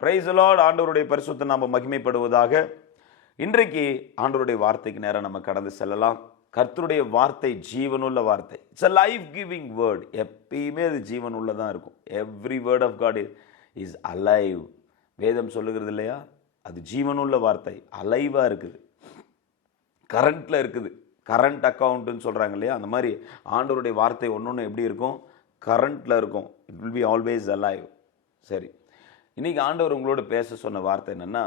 Praise the Lord. ஆண்டவருடைய பரிசுத்த நாமம் மகிமைப்படுவதாக. இன்றைக்கு ஆண்டவருடைய வார்த்தைக்கு நேரம் நம்ம கடந்து செல்லலாம். கர்த்தருடைய வார்த்தை ஜீவனுள்ள வார்த்தை. It's a life giving word. எப்பயுமே அது ஜீவனுள்ளதான் இருக்கும். Every word of God is alive. வேதம் சொல்லுகிறது இல்லையா, அது ஜீவனுள்ள வார்த்தை, அலைவா இருக்குது, கரண்ட்ல இருக்குது. கரண்ட் அக்கௌண்ட்னு சொல்றாங்க இல்லையா, அந்த மாதிரி ஆண்டவருடைய வார்த்தை ஒன்னொன்று எப்படி இருக்கும், கரண்ட்ல இருக்கும். It will be always alive. சரி, இன்னைக்கு ஆண்டவர் உங்களோட பேச சொன்ன வார்த்தை என்னன்னா,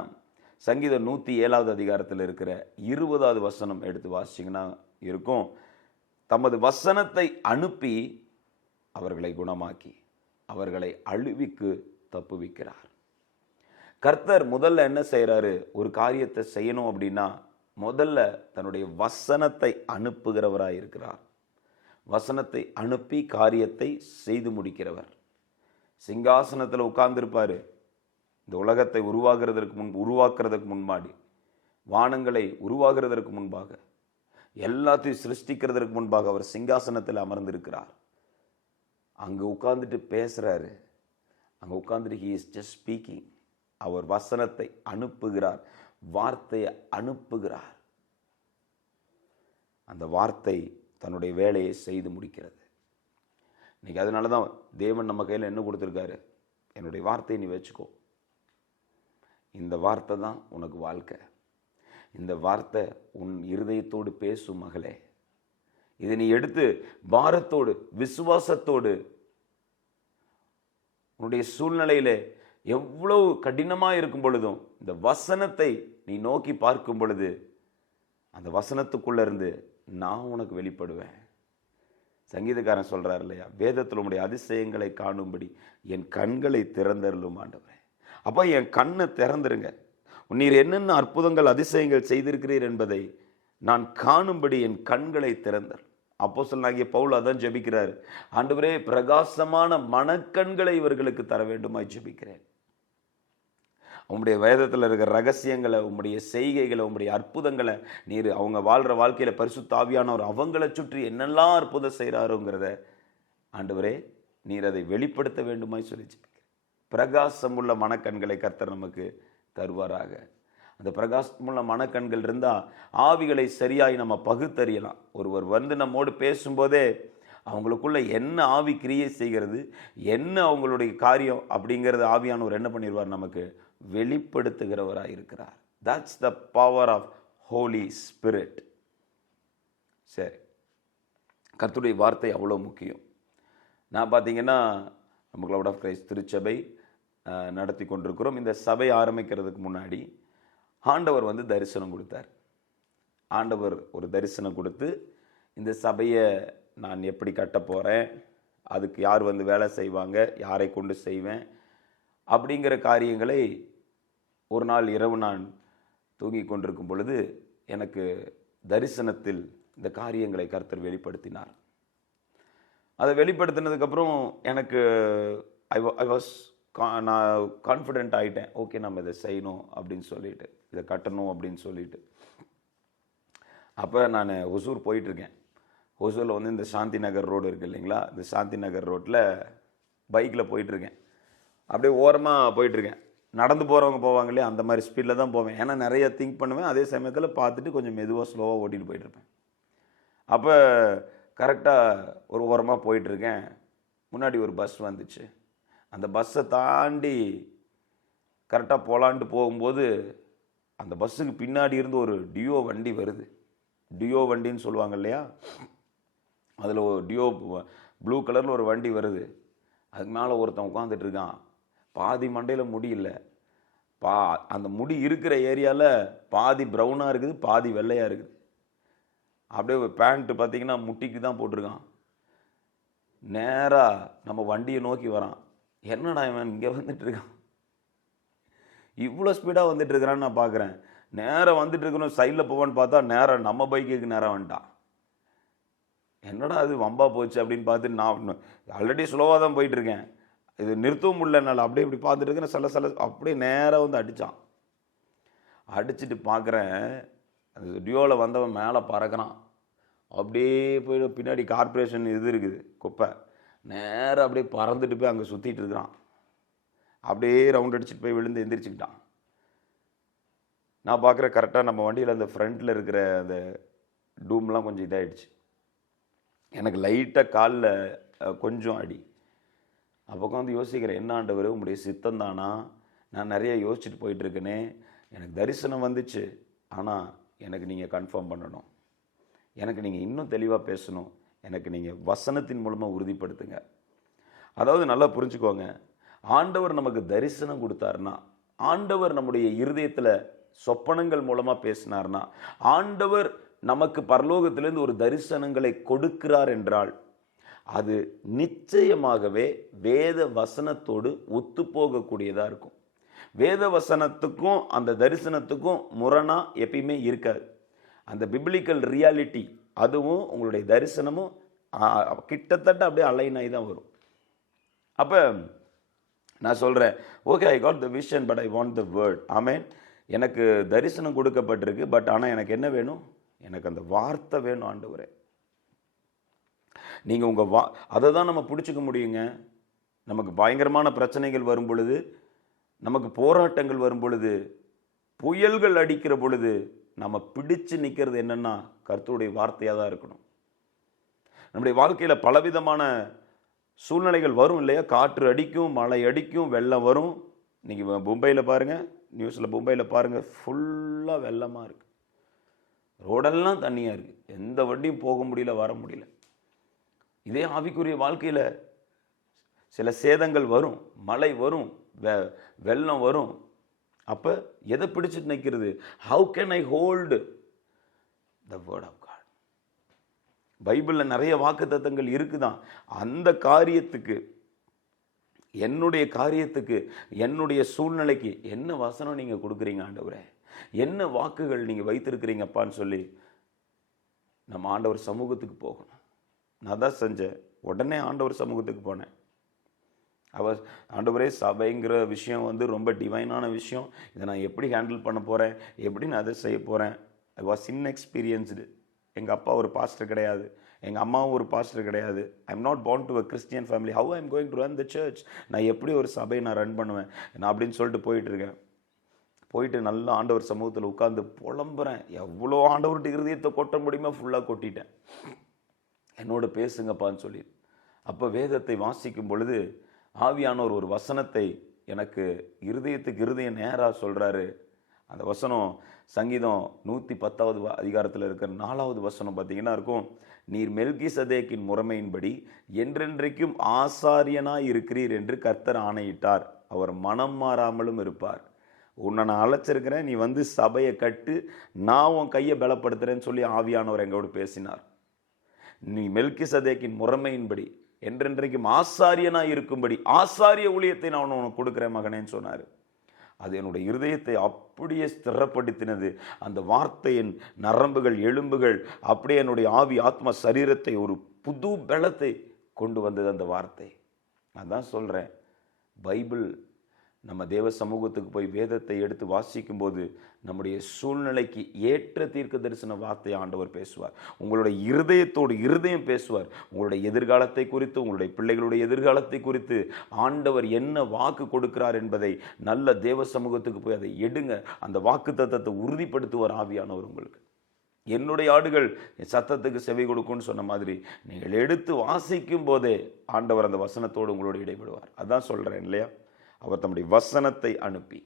சங்கீதம் 107வது அதிகாரத்தில் இருக்கிற 20வது வசனம் எடுத்து வாசிச்சிங்கன்னா இருக்கும். தமது வசனத்தை அனுப்பி அவர்களை குணமாக்கி அவர்களை அழிவுக்கு தப்புவிக்கிறார். கர்த்தர் முதல்ல என்ன செய்யறாரு, ஒரு காரியத்தை செய்யணும் அப்படின்னா முதல்ல தன்னுடைய வசனத்தை அனுப்புகிறவராய் இருக்கிறார். வசனத்தை அனுப்பி காரியத்தை செய்து முடிக்கிறவர். சிங்காசனத்தில் உட்கார்ந்திருப்பாரு. இந்த உலகத்தை உருவாக்குறதுக்கு முன்பாடி, வானங்களை உருவாகிறதற்கு முன்பாக, எல்லாத்தையும் சிருஷ்டிக்கிறதற்கு முன்பாக அவர் சிங்காசனத்தில் அமர்ந்திருக்கிறார். அங்க உட்கார்ந்துட்டு பேசுறாரு. அங்க உட்கார்ந்துட்டு he is just speaking. அவர் வசனத்தை அனுப்புகிறார், வார்த்தையை அனுப்புகிறார். அந்த வார்த்தை தன்னுடைய வேலையை செய்து முடிக்கிறது. இன்னைக்கு அதனால தான் தேவன் நம்ம கையில் என்ன கொடுத்துருக்காரு, என்னுடைய வார்த்தையை நீ வச்சுக்கோ. இந்த வார்த்தை தான் உனக்கு வாழ்க்கை. இந்த வார்த்தை உன் இருதயத்தோடு பேசும் மகளே. இதை நீ எடுத்து பாரத்தோடு விசுவாசத்தோடு உன்னுடைய சூழ்நிலையில எவ்வளவு கடினமா இருக்கும் பொழுதும் இந்த வசனத்தை நீ நோக்கி பார்க்கும் பொழுது அந்த வசனத்துக்குள்ள இருந்து நான் உனக்கு வெளிப்படுவேன். சங்கீதக்காரன் சொல்றார் இல்லையா, வேதத்தில் உம்முடைய அதிசயங்களை காணும்படி என் கண்களை திறந்தருளும் ஆண்டவரே. அப்ப என் கண்ணை திறந்துருங்க. நீர் என்னென்ன அற்புதங்கள் அதிசயங்கள் செய்திருக்கிறீர் என்பதை நான் காணும்படி என் கண்களை திறந்தர். அப்போஸ்தலனாகிய பவுல் அதான் ஜெபிக்கிறார், ஆண்டவரே பிரகாசமான மனக்கண்களை இவர்களுக்கு தர வேண்டுமாய் ஜெபிக்கிறேன். உம்முடைய வேதத்தில் இருக்கிற ரகசியங்களை, உம்முடைய செய்கைகளை, உம்முடைய அற்புதங்களை, நீர் அவங்க வாழ்ற வாழ்க்கையில பரிசுத்த ஆவியானவர் அவங்களை சுற்றி என்னெல்லாம் அற்புதம் செய்கிறாருங்கிறத ஆண்டவரே நீர் அதை வெளிப்படுத்த வேண்டுமாய் சொல்லி ஜெபிக்கிறேன். பிரகாசமுள்ள மனக்கண்களை கர்த்தர் நமக்கு தருவாராக. அந்த பிரகாசமுள்ள மனக்கண்கள் இருந்தால் ஆவிகளை சரியாய் நம்ம பகுத்தறியலாம். ஒருவர் வந்து நம்மோடு பேசும்போதே அவங்களுக்குள்ள என்ன ஆவி கிரியை செய்கிறது, என்ன அவங்களுடைய காரியம் அப்படிங்கிறது ஆவியானவர் என்ன பண்ணிடுவார், நமக்கு வெளிப்படுத்துகிறவராக இருக்கிறார். That's the power of Holy Spirit. சரி, கர்த்தருடைய வார்த்தை அவ்வளோ முக்கியம். நான் பார்த்தீங்கன்னா நம்ம கிளவுட் ஆஃப் கிரைஸ்ட் திருச்சபை நடத்தி கொண்டிருக்கிறோம். இந்த சபை ஆரம்பிக்கிறதுக்கு முன்னாடி ஆண்டவர் வந்து தரிசனம் கொடுத்தார். ஆண்டவர் ஒரு தரிசனம் கொடுத்து, இந்த சபையை நான் எப்படி கட்ட போகிறேன், அதுக்கு யார் வந்து வேலை செய்வாங்க, யாரை கொண்டு செய்வேன் அப்படிங்கிற காரியங்களை ஒரு நாள் இரவு நான் தூங்கி கொண்டிருக்கும் பொழுது எனக்கு தரிசனத்தில் இந்த காரியங்களை கர்த்தர் வெளிப்படுத்தினார். அதை வெளிப்படுத்தினதுக்கப்புறம் எனக்கு நான் கான்ஃபிடென்ட் ஆகிட்டேன். ஓகே, நம்ம இதை செய்யணும் அப்படின்னு சொல்லிட்டு, இதை கட்டணும் அப்படின்னு சொல்லிட்டு. அப்போ நான் ஒசூர் போயிட்டுருக்கேன். ஒசூரில் வந்து இந்த சாந்தி நகர் ரோடு இருக்குது இல்லைங்களா, இந்த சாந்தி நகர் ரோட்டில் பைக்கில் போயிட்டுருக்கேன். அப்படியே ஓரமாக போயிட்டுருக்கேன். நடந்து போகிறவங்க போவாங்க இல்லையா, அந்த மாதிரி ஸ்பீடில் தான் போவேன். ஏன்னா நிறைய திங்க் பண்ணுவேன். அதே சமயத்தில் பார்த்துட்டு கொஞ்சம் மெதுவாக ஸ்லோவாக ஓட்டிகிட்டு போயிட்டுருப்பேன். அப்போ கரெக்டாக ஒரு ஓரமாக போயிட்டுருக்கேன். முன்னாடி ஒரு பஸ் வந்துச்சு. அந்த பஸ்ஸை தாண்டி கரெக்டாக போகலான்ட்டு போகும்போது அந்த பஸ்ஸுக்கு பின்னாடி இருந்து ஒரு டியோ வண்டி வருது. டியோ வண்டின்னு சொல்லுவாங்க இல்லையா, அதில் ஒரு டியோ ப்ளூ கலரில் ஒரு வண்டி வருது. அதுக்கு மேலே ஒருத்தன் உட்காந்துட்டு இருக்கான். பாதி மண்டையில் முடி இல்லை. அந்த முடி இருக்கிற ஏரியாவில் பாதி ப்ரௌனாக இருக்குது, பாதி வெள்ளையாக இருக்குது. அப்படியே பேண்ட்டு பார்த்தீங்கன்னா முட்டிக்கு தான் போட்டிருக்கான். நேராக நம்ம வண்டியை நோக்கி வரான். என்னடா இவன் இங்கே வந்துட்டு இருக்கான், இவ்வளோ ஸ்பீடாக வந்துட்டு இருக்கிறான்னு நான் பார்க்குறேன். நேராக வந்துட்டு இருக்கணும், சைடில் போவான்னு பார்த்தா நேராக நம்ம பைக்குக்கு நேராக வந்துட்டான். என்னடா அது வம்பா போச்சு அப்படின்னு பார்த்து நான் ஆல்ரெடி ஸ்லோவாக தான் போயிட்டுருக்கேன். இது நிறுத்தவும் முடியல என்னால். அப்படியே இப்படி பார்த்துட்டு இருக்கேன். சில அப்படியே நேராக வந்து அடித்தான். அடிச்சுட்டு பார்க்குறேன், அந்த டியோவில் வந்தவன் மேலே பறக்கிறான். அப்படியே போய் பின்னாடி கார்பரேஷன் இது இருக்குது குப்பை, நேராக அப்படியே பறந்துட்டு போய் அங்கே சுற்றிட்டு இருக்கிறான். அப்படியே ரவுண்ட் அடிச்சுட்டு போய் விழுந்து எந்திரிச்சுக்கிட்டான். நான் பார்க்குற கரெக்டாக நம்ம வண்டியில் அந்த ஃப்ரண்ட்டில் இருக்கிற அந்த டூம்லாம் கொஞ்சம் இதாகிடுச்சு. எனக்கு லைட்டாக காலில் கொஞ்சம் அடி. அப்போ உட்காந்து யோசிக்கிறேன், என்ன ஆண்டவர் உங்களுடைய சித்தம் தானா? நான் நிறைய யோசிச்சுட்டு போயிட்டுருக்கேனே. எனக்கு தரிசனம் வந்துச்சு, ஆனால் எனக்கு நீங்கள் கன்ஃபார்ம் பண்ணணும், எனக்கு நீங்கள் இன்னும் தெளிவாக பேசணும், எனக்கு நீங்கள் வசனத்தின் மூலமாக உறுதிப்படுத்துங்க. அதாவது நல்லா புரிஞ்சுக்கோங்க, ஆண்டவர் நமக்கு தரிசனம் கொடுத்தாருன்னா, ஆண்டவர் நம்முடைய இருதயத்தில் சொப்பனங்கள் மூலமாக பேசினார்னா, ஆண்டவர் நமக்கு பரலோகத்திலிருந்து ஒரு தரிசனங்களை கொடுக்கிறார் என்றால் அது நிச்சயமாகவே வேத வசனத்தோடு ஒத்து போகக்கூடியதாக இருக்கும். வேத வசனத்துக்கும் அந்த தரிசனத்துக்கும் முரணா எப்பயுமே இருக்காது. அந்த பிப்ளிக்கல் ரியாலிட்டி அதுவும் உங்களுடைய தரிசனமும் கிட்டத்தட்ட அப்படியே அலைன் ஆகி தான் வரும். அப்போ நான் சொல்கிறேன், okay, I got the vision but I want the word. Amen. எனக்கு தரிசனம் கொடுக்கப்பட்டிருக்கு, பட் ஆனால் எனக்கு என்ன வேணும்? எனக்கு அந்த வார்த்தை வேணும் ஆண்டவரே. நீங்கள் உங்கள் அதை தான் நம்ம பிடிச்சிக்க முடியுங்க. நமக்கு பயங்கரமான பிரச்சனைகள் வரும் பொழுது, நமக்கு போராட்டங்கள் வரும் பொழுது, புயல்கள் அடிக்கிற பொழுது நம்ம பிடிச்சு நிற்கிறது என்னன்னா கர்த்தருடைய வார்த்தையாக தான் இருக்கணும். நம்முடைய வாழ்க்கையில் பலவிதமான சூழ்நிலைகள் வரும் இல்லையா? காற்று அடிக்கும், மழை அடிக்கும், வெள்ளம் வரும். நீங்கள் மும்பையில் பாருங்கள், நியூஸில் மும்பையில் பாருங்கள், ஃபுல்லாக வெள்ளமாக இருக்குது, ரோடெல்லாம் தண்ணியாக இருக்குது, எந்த வண்டியும் போக முடியல, வர முடியல. இதே ஆவிக்குரிய வாழ்க்கையில் சில சேதங்கள் வரும், மழை வரும், வெள்ளம் வரும். அப்போ எதை பிடிச்சிட்டு நிற்கிறது? How can I hold the word of God? பைபிளில் நிறைய வாக்குத்தத்தங்கள் இருக்குதான். அந்த காரியத்துக்கு, என்னுடைய காரியத்துக்கு, என்னுடைய சூழ்நிலைக்கு என்ன வசனம் நீங்கள் கொடுக்குறீங்க ஆண்டவரே, என்ன வாக்குகள் நீங்கள் வைத்திருக்கிறீங்கப்பான்னு சொல்லி நம்ம ஆண்டவர் சமூகத்துக்கு போகணும். நான் தான் செஞ்சேன். உடனே ஆண்டவர் சமூகத்துக்கு போனேன். ஆண்டவரே, சபைங்கிற விஷயம் ரொம்ப டிவைனான விஷயம், இதை நான் எப்படி ஹேண்டில் பண்ண போகிறேன், எப்படி நான் அதை செய்ய போகிறேன். I was inexperienced. எங்கள் அப்பா ஒரு பாஸ்டர் கிடையாது, எங்கள் அம்மாவும் ஒரு பாஸ்டர் கிடையாது. I am not born to a Christian family. How I am going to run the church? நான் எப்படி ஒரு சபையை நான் ரன் பண்ணுவேன் நான் அப்படின்னு சொல்லிட்டு போயிட்டுருக்கேன். போயிட்டு நல்லா ஆண்டவர் சமூகத்தில் உட்காந்து புலம்புறேன். எவ்வளோ ஆண்டவர்கிட்ட இருதயத்தை கொட்ட முடியுமோ ஃபுல்லாக கொட்டிட்டேன். என்னோட பேசுங்கப்பான்னு சொல்லி. அப்போ வேதத்தை வாசிக்கும் பொழுது ஆவியானவர் ஒரு வசனத்தை எனக்கு இருதயத்துக்கு இருதயம் நேராக சொல்கிறாரு. அந்த வசனம் சங்கீதம் 110வது அதிகாரத்தில் இருக்கிற 4வது வசனம் பார்த்தீங்கன்னா இருக்கும், நீர் மெல்கிசதேக்கின் முறைமையின்படி என்றென்றைக்கும் ஆசாரியனாய் இருக்கிறீர் என்று கர்த்தர் ஆணையிட்டார், அவர் மனம் மாறாமலும் இருப்பார். உன்னை நான் அழைச்சிருக்கிறேன், நீ சபையை கட்டு, நான் உன் கையை பலப்படுத்துகிறேன்னு சொல்லி ஆவியானவர் எங்களோடு பேசினார். நீ மெல்கிசதேக்கின் முறைமையின்படி என்றென்றைக்கும் ஆசாரியனாய் இருக்கும்படி ஆசாரிய ஊழியத்தை நான் உனக்கு கொடுக்குறேன் மகனேன்னு சொன்னார். அது என்னுடைய இருதயத்தை அப்படியே ஸ்திரப்படுத்தினது. அந்த வார்த்தையின் நரம்புகள், எலும்புகள், அப்படியே என்னுடைய ஆவி, ஆத்மா, சரீரத்தை ஒரு புது பலத்தை கொண்டு வந்தது அந்த வார்த்தை. நான் தான் சொல்கிறேன், பைபிள் நம்ம தேவ சமூகத்துக்கு போய் வேதத்தை எடுத்து வாசிக்கும் போது நம்முடைய சூழ்நிலைக்கு ஏற்ற தீர்க்க தரிசன வார்த்தை ஆண்டவர் பேசுவார். உங்களுடைய இருதயத்தோடு இருதயம் பேசுவார். உங்களுடைய எதிர்காலத்தை குறித்து, உங்களுடைய பிள்ளைகளுடைய எதிர்காலத்தை குறித்து ஆண்டவர் என்ன வாக்கு கொடுக்கிறார் என்பதை நல்ல தேவ சமூகத்துக்கு போய் அதை எடுங்க. அந்த வாக்கு தத்தத்தை உறுதிப்படுத்துவார் ஆவியானவர் உங்களுக்கு. என்னுடைய ஆடுகள் என் சத்தத்துக்கு செவி கொடுக்கும்னு சொன்ன மாதிரி நீங்கள் எடுத்து வாசிக்கும் போதே ஆண்டவர் அந்த வசனத்தோடு உங்களோடு இடைபடுவார். அதான் சொல்கிறேன் இல்லையா? அவர் தம்முடைய வசனத்தை அனுப்பி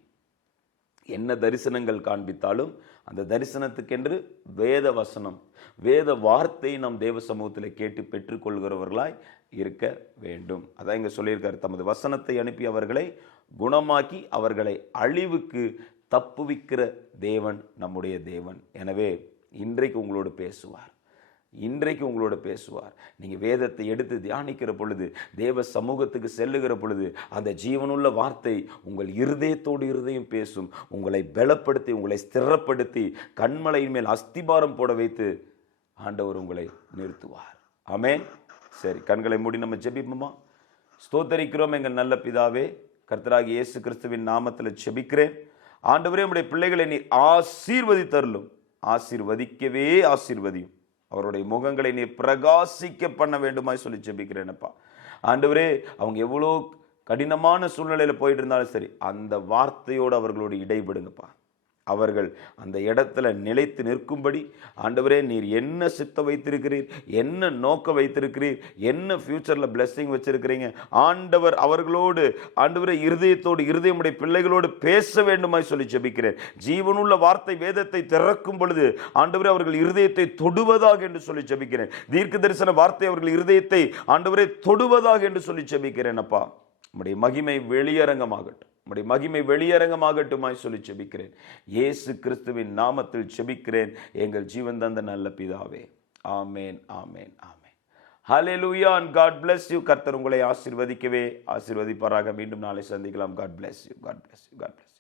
என்ன தரிசனங்கள் காண்பித்தாலும் அந்த தரிசனத்துக்கென்று வேத வசனம், வேத வார்த்தை நம் தேவ சமூகத்தில் கேட்டு பெற்றுக்கொள்கிறவர்களாய் இருக்க வேண்டும். அதான் இங்கே சொல்லியிருக்காரு, தமது வசனத்தை அனுப்பி அவர்களை குணமாக்கி அவர்களை அழிவுக்கு தப்புவிக்கிற தேவன் நம்முடைய தேவன். எனவே இன்றைக்கு உங்களோடு பேசுவார். இன்றைக்கு உங்களோட பேசுவார். நீங்கள் வேதத்தை எடுத்து தியானிக்கிற பொழுது, தேவ சமூகத்துக்கு செல்லுகிற பொழுது, அந்த ஜீவனுள்ள வார்த்தை உங்கள் இருதயத்தோடு இருதயம் பேசும். உங்களை பலப்படுத்தி, உங்களை ஸ்திரப்படுத்தி, கண்மலையின் மேல் அஸ்திபாரம் போட வைத்து ஆண்டவர் உங்களை நிறுத்துவார். ஆமென். சரி, கண்களை மூடி நம்ம ஜெபிப்போமா? ஸ்தோத்தரிக்கிறோம் எங்கள் நல்ல பிதாவே, கர்த்தராகிய இயேசு கிறிஸ்துவின் நாமத்தில் ஜெபிக்கிறேன். ஆண்டவரே, உம்முடைய பிள்ளைகளை நீர் ஆசீர்வதித்தருளும். ஆசீர்வதிக்கவே ஆசீர்வதியும். அவருடைய முகங்களை நீ பிரகாசிக்க பண்ண வேண்டுமாய் சொல்லி ஜெபிக்கிறேனப்பா. ஆண்டவரே, அவங்க எவ்வளோ கடினமான சூழ்நிலையில் போயிட்டு இருந்தாலும் சரி, அந்த வார்த்தையோடு அவர்களோடு இடைபடுங்கப்பா. அவர்கள் அந்த இடத்துல நிலைத்து நிற்கும்படி, ஆண்டவரே நீர் என்ன சித்தம் வைத்திருக்கிறீர், என்ன நோக்கம் வைத்திருக்கிறீர், என்ன ஃபியூச்சரில் பிளெஸ்ஸிங் வச்சிருக்கிறீங்க, ஆண்டவர் அவர்களோடு, ஆண்டவரே இருதயத்தோடு இருதயமுடைய பிள்ளைகளோடு பேச வேண்டுமாய் சொல்லி ஜெபிக்கிறேன். ஜீவனுள்ள வார்த்தை வேதத்தை திறக்கும் பொழுது ஆண்டவரே அவர்கள் இருதயத்தை தொடுவதாக என்று சொல்லி ஜெபிக்கிறேன். தீர்க்க தரிசன வார்த்தை அவர்கள் இருதயத்தை ஆண்டவரே தொடுவதாக என்று சொல்லி ஜெபிக்கிறேன். அப்பா, நம்முடைய மகிமை வெளியரங்கமாகட்டும், நம்முடைய மகிமை வெளியரங்கமாகட்டுமாய் சொல்லி ஜெபிக்கிறேன். இயேசு கிறிஸ்துவின் நாமத்தில் ஜெபிக்கிறேன் எங்கள் ஜீவன் தந்த நல்ல பிதாவே. ஆமேன், ஆமேன், ஆமேன். ஹல்லேலூயா and God bless you. கர்த்தர் உங்களை ஆசீர்வதிக்கவே ஆசீர்வதிப்பாராக. மீண்டும் நாளை சந்திக்கலாம். God bless you. God bless you. God bless you.